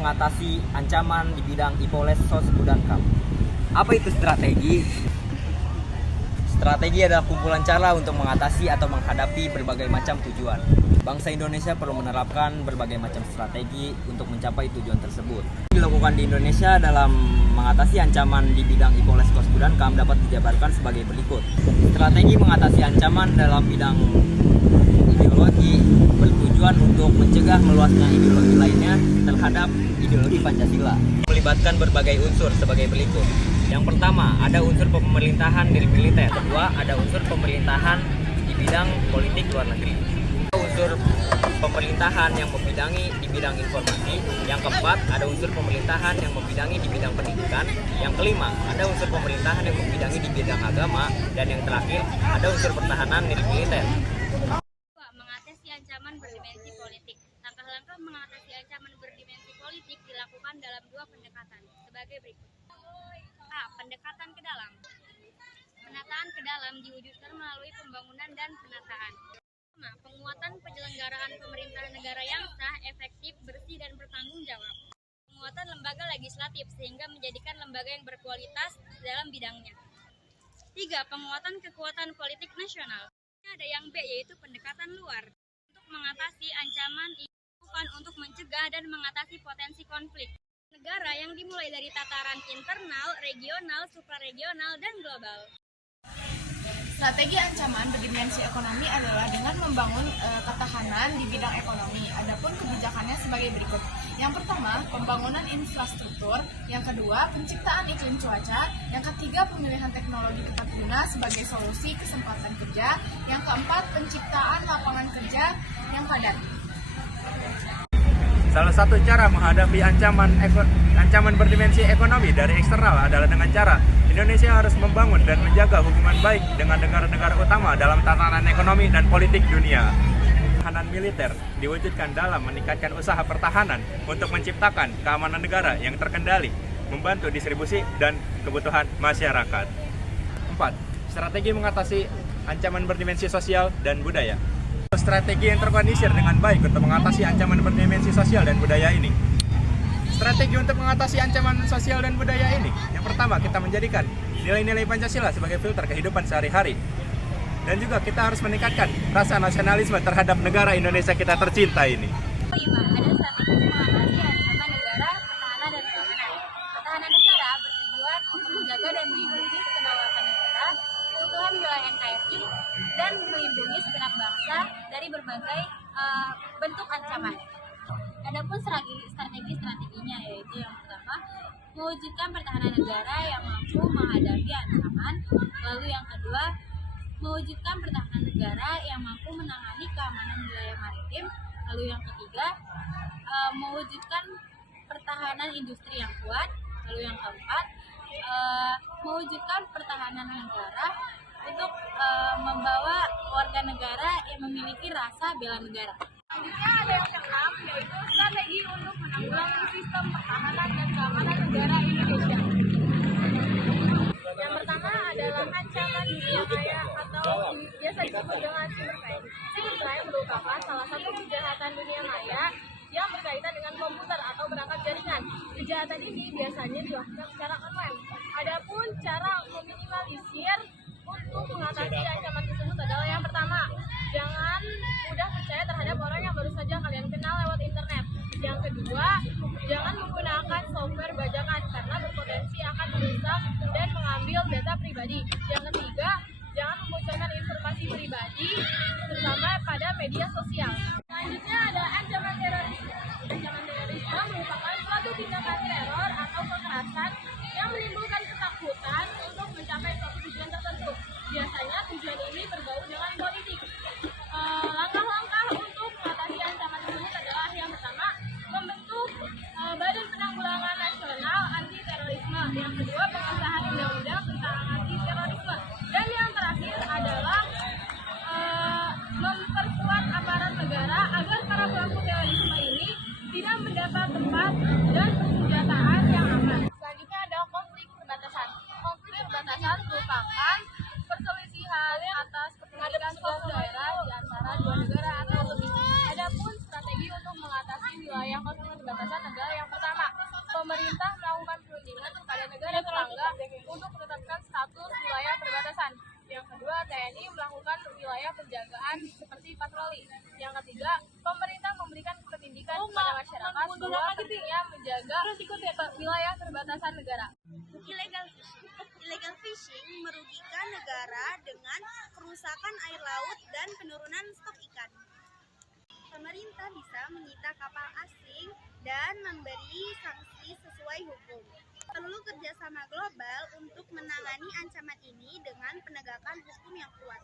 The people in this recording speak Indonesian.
mengatasi ancaman di bidang IPOLES, SOSBU, dan KAM. Apa itu strategi? Strategi adalah kumpulan cara untuk mengatasi atau menghadapi berbagai macam tujuan. Bangsa Indonesia perlu menerapkan berbagai macam strategi untuk mencapai tujuan tersebut. Dilakukan di Indonesia dalam mengatasi ancaman di bidang IPOLES, SOSBU, dan KAM dapat dijabarkan sebagai berikut. Strategi mengatasi ancaman dalam bidang ideologi bertujuan untuk mencegah meluasnya ideologi lainnya terhadap ideologi Pancasila. Melibatkan berbagai unsur sebagai berikut. Yang pertama, ada unsur pemerintahan dari militer. Kedua, ada unsur pemerintahan di bidang politik luar negeri. Unsur pemerintahan yang membidangi di bidang informasi. Yang keempat, ada unsur pemerintahan yang membidangi di bidang pendidikan. Yang kelima, ada unsur pemerintahan yang membidangi di bidang agama. Dan yang terakhir, ada unsur pertahanan dari militer. Mengatasi ancaman berdimensi politik. Langkah-langkah mengatasi ancaman berdimensi politik dilakukan dalam dua pendekatan sebagai berikut. A. Pendekatan ke dalam. Penataan ke dalam diwujudkan melalui pembangunan dan penataan. Penguatan penyelenggaraan pemerintahan negara yang sah, efektif, bersih, dan bertanggung jawab. Penguatan lembaga legislatif sehingga menjadikan lembaga yang berkualitas dalam bidangnya. 3. Penguatan kekuatan politik nasional. Ada yang B, yaitu pendekatan luar. Untuk mengatasi ancaman bukan untuk mencegah dan mengatasi potensi konflik negara yang dimulai dari tataran internal, regional, supraregional, dan global. Strategi ancaman berdimensi ekonomi adalah dengan membangun ketahanan di bidang ekonomi. Adapun kebijakannya sebagai berikut. Yang pertama, pembangunan infrastruktur. Yang kedua, penciptaan iklim cuaca. Yang ketiga, pemilihan teknologi tepat guna sebagai solusi kesempatan kerja. Yang keempat, penciptaan lapangan kerja yang padat. Salah satu cara menghadapi ancaman berdimensi ekonomi dari eksternal adalah dengan cara Indonesia harus membangun dan menjaga hubungan baik dengan negara-negara utama dalam tatanan ekonomi dan politik dunia. Pertahanan militer diwujudkan dalam meningkatkan usaha pertahanan untuk menciptakan keamanan negara yang terkendali, membantu distribusi dan kebutuhan masyarakat. 4. Strategi mengatasi ancaman berdimensi sosial dan budaya. Strategi yang terorganisir dengan baik untuk mengatasi ancaman berdimensi sosial dan budaya ini. Strategi untuk mengatasi ancaman sosial dan budaya ini. Yang pertama, kita menjadikan nilai-nilai Pancasila sebagai filter kehidupan sehari-hari. Dan juga kita harus meningkatkan rasa nasionalisme terhadap negara Indonesia kita tercinta ini. 5. Ada strategi mengatasi ancaman negara, pertahanan, dan keamanan. Pertahanan negara bertujuan untuk menjaga dan melindungi kedaulatan negara, keutuhan wilayah NKRI, dan melindungi segenap bangsa dari berbagai bentuk ancaman. Adapun strategi-strateginya yaitu yang pertama, mewujudkan pertahanan negara yang mampu menghadapi ancaman. Lalu yang kedua, mewujudkan pertahanan negara yang mampu menangani keamanan wilayah maritim. Lalu yang ketiga, mewujudkan pertahanan industri yang kuat. Lalu yang keempat, mewujudkan pertahanan negara untuk membawa warga negara yang memiliki rasa bela negara. Selanjutnya ada yang keenam, yaitu strategi untuk menanggulangi sistem pertahanan dan keamanan negara Indonesia. Yang pertama adalah ancaman dunia maya atau biasa disebut dengan cybercrime. Cybercrime merupakan salah satu kejahatan dunia maya yang berkaitan dengan komputer atau perangkat jaringan. Kejahatan ini biasanya dilakukan secara online. Adapun cara meminimalisir untuk mengatasi ancaman tersebut adalah yang pertama, jangan mudah percaya terhadap orang yang baru saja kalian kenal lewat internet. Yang kedua, jangan menggunakan software bajakan karena berpotensi akan merusak dan mengambil data pribadi. Yang ketiga, jangan membocorkan informasi pribadi, terutama pada media sosial. Selanjutnya ada ancaman terorisme. Ancaman terorisme merupakan suatu tindakan teror atau kekerasan yang menimbulkan ketakutan untuk mencapai suatu tujuan tertentu. Biasanya tujuan ini berbau dengan politik. Langkah-langkah untuk mengatasi ancaman tersebut adalah yang pertama, membentuk Badan Penanggulangan Nasional Anti Terorisme. Yang kedua, pengesahan undang-undang tentang anti terorisme. Dan yang terakhir adalah memperkuat aparat negara agar para pelaku terorisme ini tidak mendapat tempat dan persenjataan yang aman. Selanjutnya ada konflik perbatasan. Konflik perbatasan merupakan perselisihan atas kepemilikan suatu daerah di antara dua negara atau lebih. Adapun strategi untuk mengatasi wilayah konflik perbatasan adalah yang pertama, pemerintah melakukan perundingan kepada negara tetangga untuk menetapkan status wilayah perbatasan. Yang kedua, TNI melakukan wilayah penjagaan seperti patroli. Yang ketiga, pemerintah memberikan pendidikan kepada masyarakat bahwa pentingnya menjaga wilayah perbatasan negara. Illegal fishing merugikan negara dengan kerusakan air laut dan penurunan stok ikan. Pemerintah bisa menyita kapal asing dan memberi sanksi sesuai hukum. Perlu kerjasama global untuk menangani ancaman ini dengan penegakan hukum yang kuat.